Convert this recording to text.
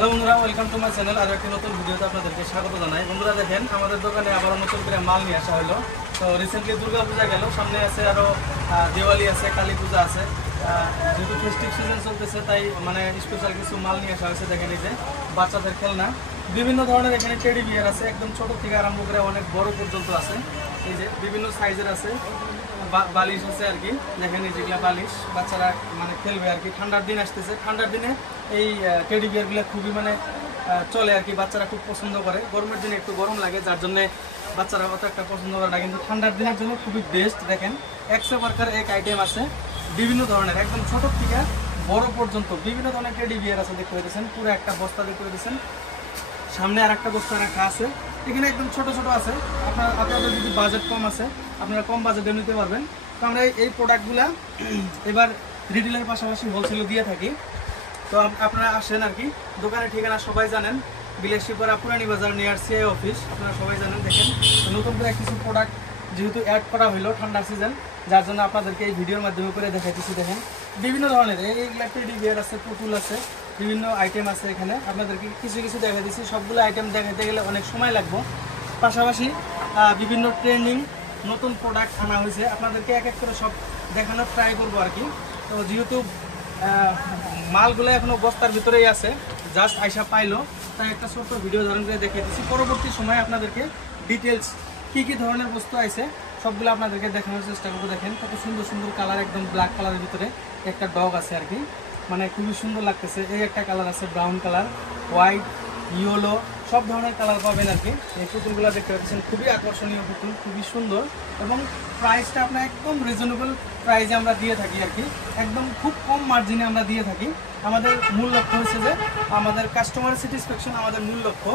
Hello বন্ধুরা, welcome to my channel. আর একটি নতুন ভিডিওতে আপনাদেরকে স্বাগত জানাই। বন্ধুরা দেখেন, আমাদের দোকানে আবার নতুন করে মাল নিয়ে আসা হলো। তো রিসেন্টলি দুর্গা পূজা গেল, সামনে আছে আরও দিওয়ালি আছে, কালী পূজা আছে। যেহেতু ফেস্টিভ সিজন চলতেছে, তাই মানে স্পেশাল কিছু মাল নিয়ে আসা হয়েছে। দেখেন এই যে বাচ্চাদের খেলনা, বিভিন্ন ধরনের এখানে টেডি বিয়ার আছে, একদম ছোট থেকে আরম্ভ করে অনেক বড় পর্যন্ত আছে। এই যে বিভিন্ন সাইজের আছে, বালিশ আছে আর কি। দেখেন এই যেগুলো বালিশ বাচ্চারা মানে খেলবে আর কি। ঠান্ডার দিন আসতেছে, ঠান্ডার দিনে এই টেডি বিয়ারগুলো খুবই মানে চলে আর কি, বাচ্চারা খুব পছন্দ করে। গরমের দিনে একটু গরম লাগে, যার জন্য বাচ্চারা অত একটা পছন্দ করে না, কিন্তু ঠান্ডার দিনের জন্য খুবই বেস্ট। দেখেন একশো প্রকার এক আইটেম আছে, বিভিন্ন ধরনের একদম ছোট থেকে বড় পর্যন্ত বিভিন্ন ধরনের টেডি বিয়ার আছে। দেখতে পেয়েছেন পুরো একটা বস্তা দেখতে পেয়েছেন, সামনে আর একটা বস্তা রাখা আছে। এখানে একদম ছোট ছোট আছে। আপনাদের যদি বাজেট কম আছে, আপনারা কম বাজেটে নিতে পারবেন। তো আমরা এই প্রোডাক্টগুলা এবার রিটেলের পাশাপাশি হোলসেলে দিয়ে থাকি। তো আপনারা আসেন আর কি। দোকানের ঠিকানা সবাই জানেন, বিলাসীপাড়া পুরানি বাজার নিয়ার সিআই অফিস, আপনারা সবাই জানেন। দেখেন নতুন করে কিছু প্রোডাক্ট যেহেতু অ্যাড করা হলো ঠান্ডার সিজন, যার জন্য আপনাদেরকে এই ভিডিওর মাধ্যমে করে দেখাইতেছি। দেখেন বিভিন্ন ধরনের এইগুলা টেডি বিয়ার আছে, পুতুল আছে, বিভিন্ন আইটেম আছে এখানে। আপনাদেরকে কিছু কিছু দেখা দিচ্ছি, সবগুলো আইটেম দেখাতে গেলে অনেক সময় লাগবে। পাশাপাশি বিভিন্ন ট্রেন্ডিং নতুন প্রোডাক্ট আনা হয়েছে, আপনাদেরকে এক এক করে সব দেখানোর ট্রাই করবো আর কি। তো যেহেতু মালগুলো এখনও বস্তার ভিতরেই আছে, জাস্ট আইসা পাইলো, তাই একটা ছোট্ট ভিডিও ধারণ করে দেখিয়ে দিচ্ছি। পরবর্তী সময় আপনাদেরকে ডিটেলস কী কী ধরনের বস্তু আছে সবগুলো আপনাদেরকে দেখানোর চেষ্টা করবো। দেখেন কত সুন্দর সুন্দর কালার, একদম ব্ল্যাক কালারের ভিতরে একটা ডগ আছে আর কি, মানে খুবই সুন্দর লাগতেছে। এই একটা কালার আছে ব্রাউন কালার, হোয়াইট, ইয়েলো, সব ধরনের কালার পাবেন আর কি। এই পুতুলগুলো দেখতে পাচ্ছেন, খুবই আকর্ষণীয় পুতুল, খুবই সুন্দর, এবং প্রাইসটা আপনার একদম রিজনেবল প্রাইসে আমরা দিয়ে থাকি আর কি। একদম খুব কম মার্জিনে আমরা দিয়ে থাকি। আমাদের মূল লক্ষ্য হচ্ছে যে আমাদের কাস্টমার স্যাটিসফ্যাকশন আমাদের মূল লক্ষ্য।